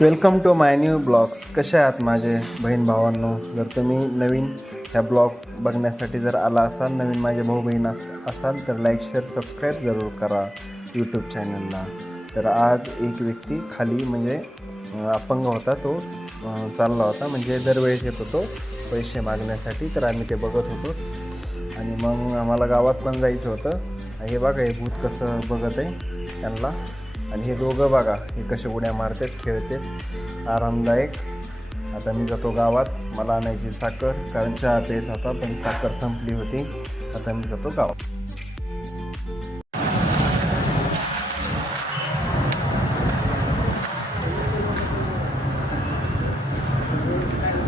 Welcome to my new blogs. कसे आहात माझे बहीण भावांनो? जर तुम्ही नवीन ह्या ब्लॉग बघण्यासाठी जर आला असाल, नवीन माझे भाऊ बहीण असाल तर लाईक शेअर सबस्क्राईब जरूर करा यूट्यूब चॅनलला. तर आज एक व्यक्ती खाली म्हणजे अपंग होता, तो चालला होता, म्हणजे दरवेळेस येत होतो पैसे मागण्यासाठी. तर आम्ही ते बघत होतो आणि मग आम्हाला गावात पण जायचं होतं. हे बघा हे भूत कसं बघत आहे त्यांना, आणि हे दोघं बघा हे कसे उड्या मारतात, खेळतात, आरामदायक. आता मी जातो गावात, मला आणायची साखर, कारण चहा प्यायचा होता पण साखर संपली होती. आता मी जातो गावात.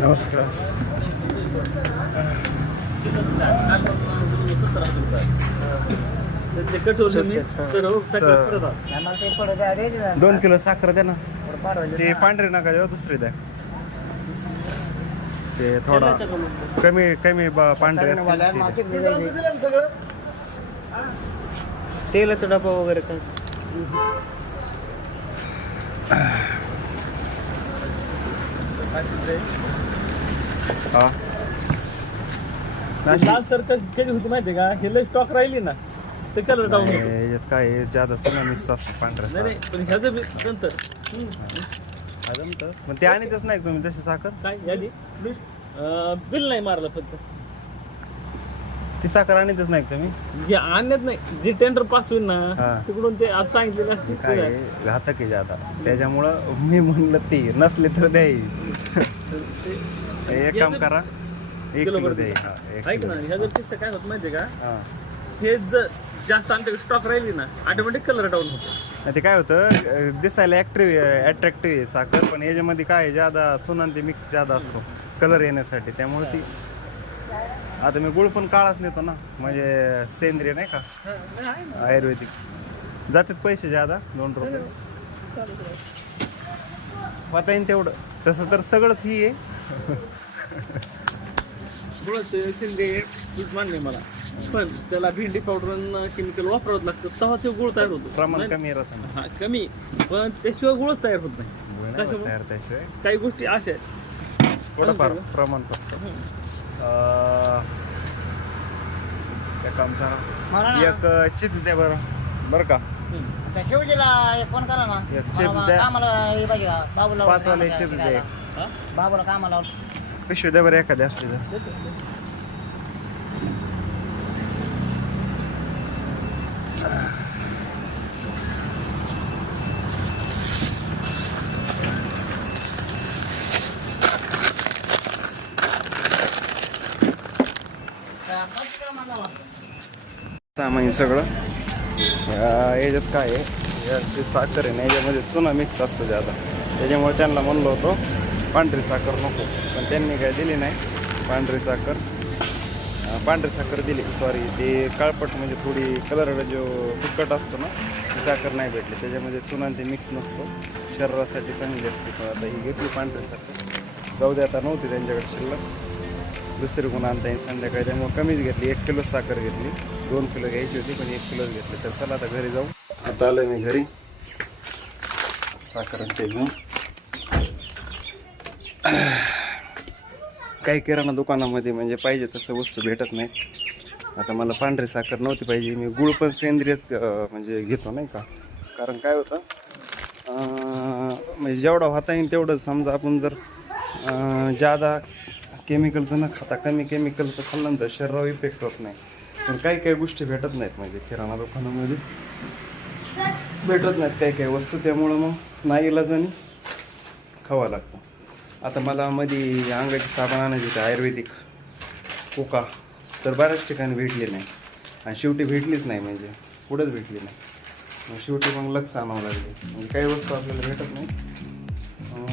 नमस्कार. ते 2 किलो साखर द्या ना. ते पांढरे नका जेव्हा दुसरे द्या, ते थोडा कमी कमी पांढरे तेलाचा डबा वगैरे काय हा. लाल सर्कस कधी होती माहितीये का? हे लय स्टॉक राहिली ना ते कलर डाऊन होतो. याच्यात काय आहे, जादा सोना मिक्स असतो पांढरा. नाही पण ह्याचं बी नंतर पण ते आणतच नाही तुम्ही तशी साखर? काय यादी बिल नाही मारलं, फक्त ती साखर आणतच नाही तुम्ही? जे आणत नाही, जे टेंडर पास होईल हा. ना तिकडून ते आज सांगितलेलं असते. काय आहे, घातक आहे जादा. त्याच्यामुळं मी म्हणलं ते नसले तर द्या. एक काम करा, 1 किलो द्या. हा, 1 ऐक किलो. ना, ह्या जर किस्सा काय होत माहितीये का? हा. हे जर जास्त आमच्याकडे स्टॉक राहिली ना ऑटोमॅटिक कलर डाऊन होतो. ते काय होतं, दिसायला अट्रॅक्टिव्ह आहे साखर, पण याच्यामध्ये काय आहे, जादा सोना ते मिक्स जादा असतो कलर येण्यासाठी. त्यामुळे ती आता मी गुळ पण काळाच नेतो ना, म्हणजे सेंद्रिय नाही का, आयुर्वेदिक. जातात पैसे जादा, 2 रुपये होता येईल तेवढं. तसं तर सगळंच ही आहे. गुळ मान्य मला, पण त्याला भेंडी पावडर केमिकल वापरावं लागतं, तेव्हा ते गुळ तयार होतो. प्रमाण कमी राहतं. हा कमी, पण त्याशिवाय गुळ तयार होत नाही. कशामुळे? तयार त्याचं काही गोष्टी अशा आहेत. थोडंफार प्रमाण फक्त. एक काम करा, एक चिप्स द्या बरं का. शिवजीला फोन करा ना. एक चिप्स द्या, कामाला हे पाहिजे का? बाबूला 5 वाले चिप्स द्या. बाबूला कामाला पिशवी द्या बरं एखाद्या असली तर. सामान सगळं याच्यात काय आहे, याची साखर आहे ना, याच्यामध्ये चुना मिक्स असतो ज्यादा. त्याच्यामुळे त्यांना म्हणलो होतो पांढरी साखर नको, पण त्यांनी काय दिली नाही पांढरी साखर दिली. सॉरी, ते काळपट म्हणजे थोडी कलर जो तिखट असतो ना, ती साखर नाही भेटली. त्याच्यामध्ये चुना ते मिक्स नसतो, शरीरासाठी चांगली असते. पण आता ही घेतली पांढरी साखर, जाऊ दे, आता नव्हती त्यांच्याकडे शिल्लक, दुसरी गुण आणता येईल संध्याकाळी, त्यामुळे कमीच घेतली. 1 किलो साखर घेतली. 2 किलो घ्यायची होती पण 1 किलोच घेतली. तर चला आता घरी जाऊ. आता आलो मी घरी, साखर ते घेऊन. काही किराणा दुकानामध्ये म्हणजे पाहिजे तसं वस्तू भेटत नाहीत. आता मला पांढरी साखर नव्हती पाहिजे, मी गुळ पण सेंद्रियच म्हणजे घेतो नाही का. कारण काय होतं, म्हणजे जेवढा होता येईल तेवढं. समजा आपण जर जादा केमिकलचं न खाता कमी केमिकलचं खाल्लं तर शरीरावर इफेक्ट होत नाही. पण काही गोष्टी भेटत नाहीत, म्हणजे किराणा दुकानामध्ये भेटत नाहीत काही वस्तू. त्यामुळं मग नाईलाजाने खावं लागतं. आता मला मध्ये अंगाची साबण आणायची होती आयुर्वेदिक कोका, तर बऱ्याच ठिकाणी भेटली नाही, आणि शेवटी भेटलीच नाही, म्हणजे पुढंच भेटली नाही. मग शेवटी मग लक्ष आणावं लागले. म्हणजे काही वस्तू आपल्याला भेटत नाही,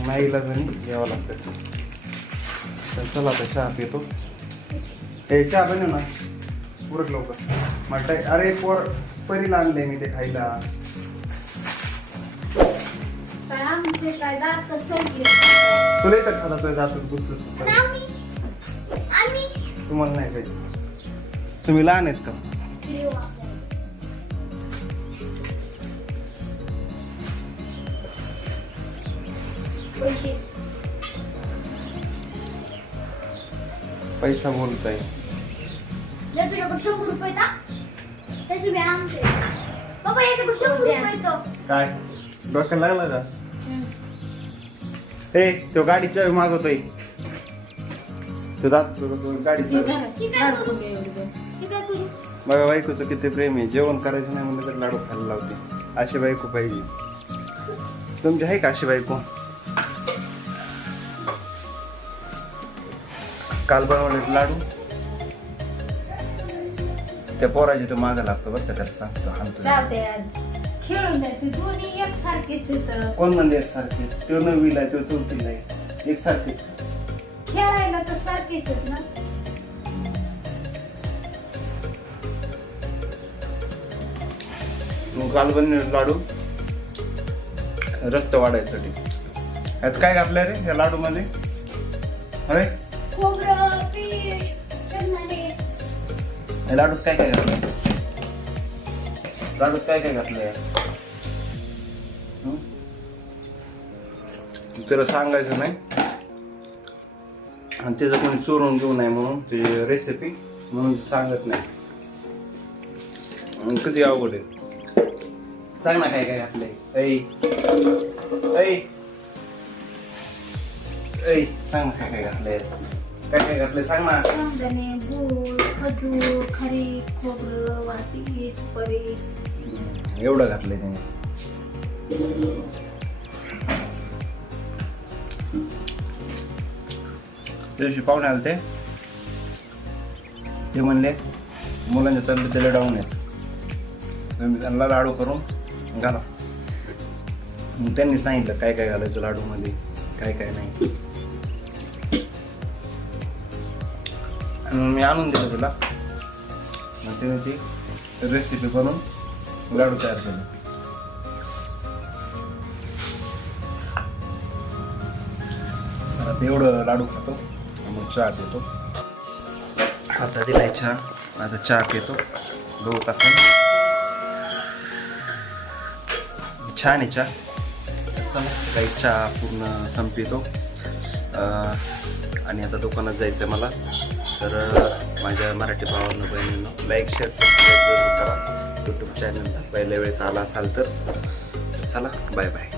नाईलाजाने घ्यावं लागतं. तर चला आता चहा पितो. हे चहा बनव ना पुरत लवकर. मग अरे परीला आणले मी ते खायला. तुला येतात खाला तर जातच गुजत. तुम्हाला नाही पाहिजे, तुम्ही लहान आहेत का? पैसे पैसा बोलताय. जर तुझ्याकडे 100 रुपये का त्याची बी आमचे पप्पा याच्याकडे 100 रुपये तो काय डोक्याला लागला का? हे तो गाडीच्या मागवतोय. तो गाडीच्या ठीक आहे करू बघा बायकोचं किती प्रेम आहे. जेवण करायचं नाही म्हणलं तर लाडू खायला लावते. अशी बायको पाहिजे. तुमची आहे का अशी बायको? काल बनवले लाडू त्या पोराची तो मागं लागतो बरं का. त्याला सांगतो हाणतो. जाते खेळून जाते दोन्ही एकसारखेच आहेत कोण म्हणजे एकसारखे? तो 9वीला आहे, तो 4थीला आहे. एकसारखे खेळायला तर सारखेच आहेत ना. मग काल बनवले लाडू रक्त वाढायसाठी. यात काय घातलंय रे या लाडू मध्ये? अरे खोबरं पीठ शेंगदाणे या लाडूत काय काय घातलंय? लाडूत काय काय घातलंय? तुला सांगायचं नाही आणि त्याचं कोणी चोरून घेऊ नये म्हणून ते रेसिपी म्हणून सांगत नाही. कधी अवघड आहे. सांग ना काय काय घातलंय. ऐ सांग ना काय काय घातलंय. काय काय घातलंय सांग ना. शेंगदाणे गूळ खजूर खारीक खोबरं वाटी सुपारी एवढं घातलंय त्याने. दिवशी पाहुणे आले ते म्हणले मुलांच्या तब्येतीला डाऊन आहेत, तुम्ही त्यांना लाडू करून घाला. मग त्यांनी सांगितलं काय काय घालायचं लाडूमध्ये काय काय नाही. आणि मी आणून दिलं तुला. मग त्याने ती रेसिपी बनवून लाडू तयार केले. आता एवढं लाडू खातो मग चहा पितो. आता दिलाय चहा, आता चहा पितो. बघू कसं छान आहे चहा. चला काही चहा पूर्ण संपितो. आणि आता दुकानात जायचं आहे मला. तर माझ्या मराठी भावांना बहिणींना लाईक शेअर सबस्क्राईब करा यूट्यूब चॅनलला. पहिल्या वेळेस आला असाल तर चला बाय बाय.